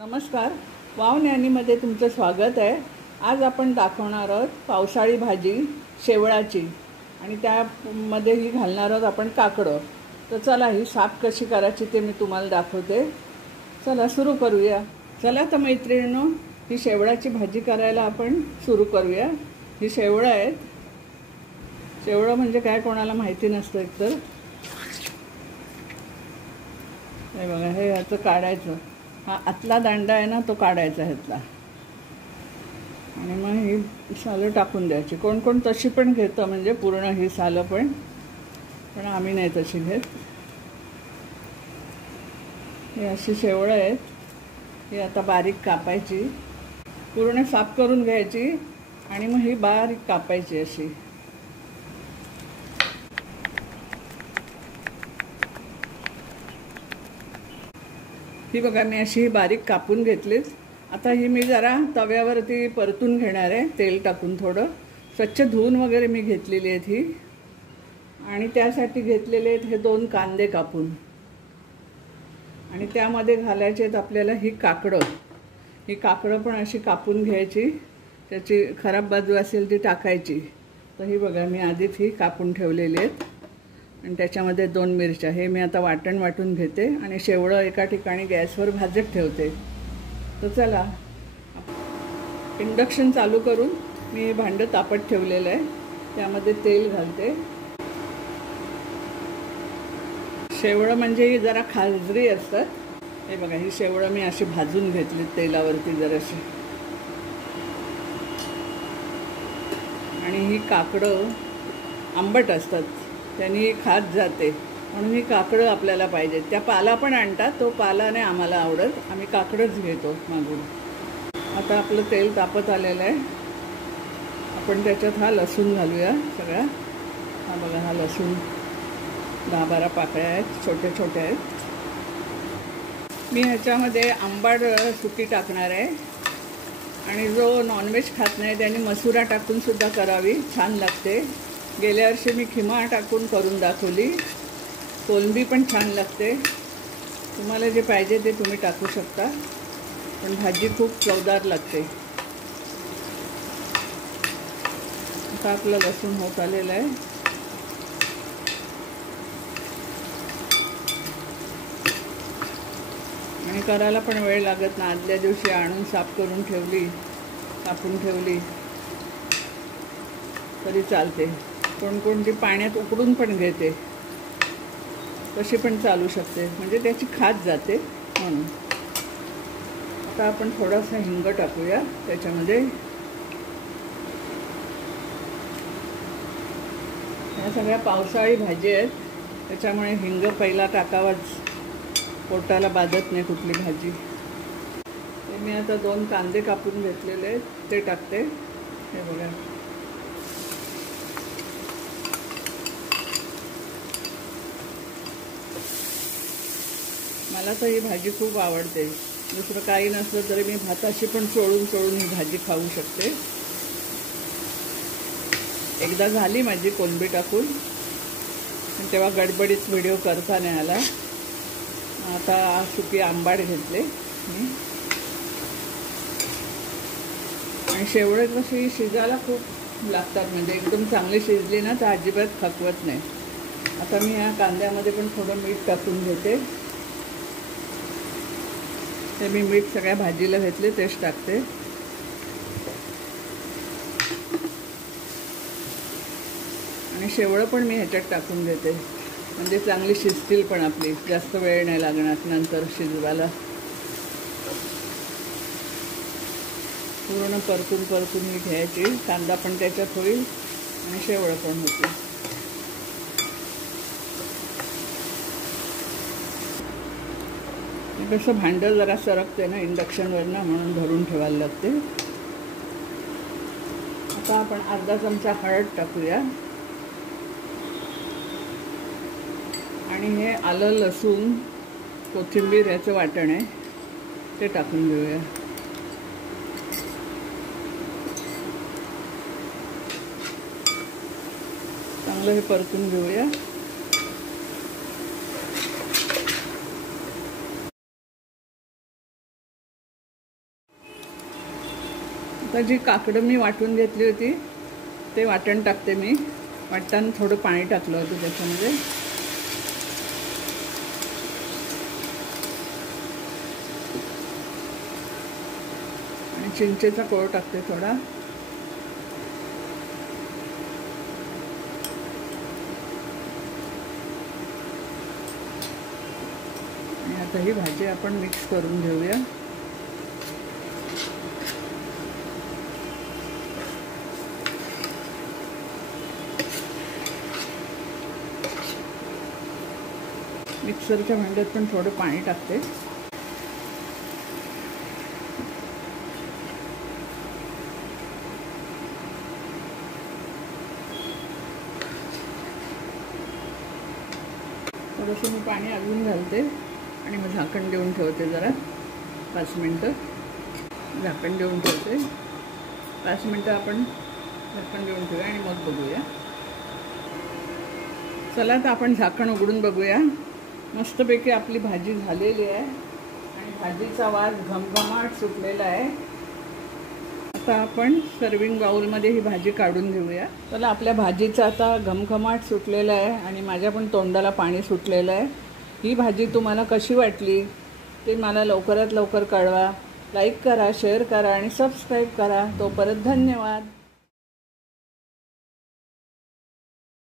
नमस्कार, वाव न्यानीमध्ये तुमचं स्वागत आहे। आज आपण दाखवणार आहोत पावसाळी भाजी शेवळाची आणि त्यामध्ये ही घालणार आहोत आपण काकडं। तर चला ही साफ कशी करायची ते मी तुम्हाला दाखवते। चला सुरू करूया। चला तर मैत्रिणींनो, ही शेवळाची भाजी करायला आपण सुरू करूया। ही शेवळं आहेत। शेवळं म्हणजे काय कोणाला माहिती नसतं एकतर। हे बघा, हे याचं काढायचं, हा आतला दांडा आहे ना तो काढायचा ह्यातला, आणि मग ही सालं टाकून द्यायची। कोण कोण तशी पण घेतं, म्हणजे पूर्ण ही सालं पण आम्ही नाही तशी घेत। ही अशी शेवळं आहेत, ही आता बारीक कापायची, पूर्ण साफ करून घ्यायची आणि मग ही बारीक कापायची अशी। ही बघा, मी अशी बारीक कापून घेतलीच। आता ही मी जरा तव्यावरती परतून घेणार आहे, तेल टाकून थोडं। स्वच्छ धुवून वगैरे मी घेतलेली आहेत ही, आणि त्यासाठी घेतलेले आहेत हे 2 कांदे कापून, आणि त्यामध्ये घालायचे आहेत आपल्याला ही काकडं। ही काकडं पण अशी कापून घ्यायची, त्याची खराब बाजू असेल ती टाकायची। तर ही बघा, मी आधीच ही कापून ठेवलेली आहेत, आणि त्याच्यामध्ये 2 मिरच्या। हे मी आता वाटून घेते आणि शेवळं एका ठिकाणी गॅसवर भाजत ठेवते। तर चला, इंडक्शन चालू करून मी हे भांडं तापत ठेवलेलं आहे, त्यामध्ये तेल घालते। शेवळं म्हणजे जरा खाजरी असतात। हे बघा, ही शेवळं मी अशी भाजून घेतली तेलावरती जराशी, आणि ही काकडं आंबट असतात, त्यांनी खात जाते, म्हणून ही काकडं आपल्याला पाहिजे। त्या पाला पण आणतात, तो पाला नाही आम्हाला आवडत, आम्ही काकडंच घेतो मागून। आता आपलं तेल तापत आलेलं आहे, आपण त्याच्यात हा लसूण घालूया सगळा। हा बघा, हा लसूण 10-12 पाकळ्या आहेत, छोटे छोटे आहेत। मी ह्याच्यामध्ये आंबट सुकी टाकणार आहे, आणि जो नॉनव्हेज खात नाही त्याने मसुरा टाकून सुद्धा करावी, छान लागते। गेल्या वर्षी मी खिमा टाकून करून दाखवली, कोलंबी पण छान लागते। तुम्हाला जे पाहिजे ते तुम्ही टाकू शकता, पण भाजी खूप चवदार लागते। आता आपलं लसूण होत आलेलं आहे, आणि करायला पण वेळ लागत ना। आदल्या दिवशी आणून साफ करून ठेवली, कापून ठेवली तरी चालते। कोणकोणती पाण्यात उकडून पण घेते, तशी पण चालू शकते, म्हणजे त्याची खात जाते म्हणून। आता आपण थोडासा हिंग टाकूया त्याच्यामध्ये। ह्या सगळ्या पावसाळी भाजी आहेत, त्याच्यामुळे हिंग पहिला टाकावाच, पोटाला बाधत नाही कुठली भाजी। ते मी आता 2 कांदे कापून घेतलेले आहेत, ते टाकते। हे बघा, मला तर ही भाजी खूप आवडते। दुसरं काही नसलं तरी मी भाताशी पण चोळून ही भाजी खाऊ शकते। एकदा झाली माझी कोलंबी टाकून, तेव्हा गडबडीत व्हिडिओ करता नाही आला। आता सुकी आंबाड घेतले मी, आणि शेवळे कशी शिजायला खूप लागतात, म्हणजे एकदम चांगली शिजली ना तर अजिबात खकवत नाही। आता मी ह्या कांद्यामध्ये पण थोडं मीठ टाकून घेते। ते मी मीठ सगळ्या भाजीला घेतले तेच टाकते, आणि शेवळं पण मी ह्याच्यात टाकून घेते, म्हणजे चांगली शिजतील पण आपली, जास्त वेळ नाही लागणार नंतर शिजवायला। पूर्ण परतून ही घ्यायची, कांदा पण त्याच्यात होईल आणि शेवळं पण होतील। कसं भांडं जरा सरकते ना इंडक्शनवरनं, म्हणून धरून ठेवायला लागते। आता आपण अर्धा चमचा हळद टाकूया, आणि हे आलं लसूण कोथिंबीर याचं वाटण आहे ते टाकून घेऊया। चांगलं हे परतून घेऊया। आता जी काकडं मी वाटून घेतली होती ते वाटण टाकते मी. वाटताना थोडं पाणी टाकलं होतं त्याच्यामध्ये. आणि चिंचेचा कोळ टाकते थोडा. आणि आता ही भाजी आपण मिक्स करून घेऊया. मिक्सरच्या भांड्यात पण थोडं पाणी टाकते. थोडंसं मी पाणी अजून घालते आणि मग झाकण देऊन ठेवते जरा 5 मिनटं. झाकण देऊन ठेवते 5 मिनटं. आपण झाकण देऊन ठेवूया आणि मग बघूया. चला तर आपण झाकण उघडून बघूया. मस्तपैकी आपली भाजी झालेली आहे आणि भाजीचा वास घमघमाट सुटलेला आहे. आता आपण सर्विंग बाउलमध्ये ही भाजी काढून घेऊया. चला, आपल्या भाजीचा आता घमघमाट सुटलेला आहे आणि माझ्या पण तोंडाला पाणी सुटलेलं आहे. ही भाजी तुम्हाला कशी वाटली ते मला लवकरात लवकर कळवा. लाईक करा, शेअर करा आणि सबस्क्राईब करा. तोपर्यंत धन्यवाद.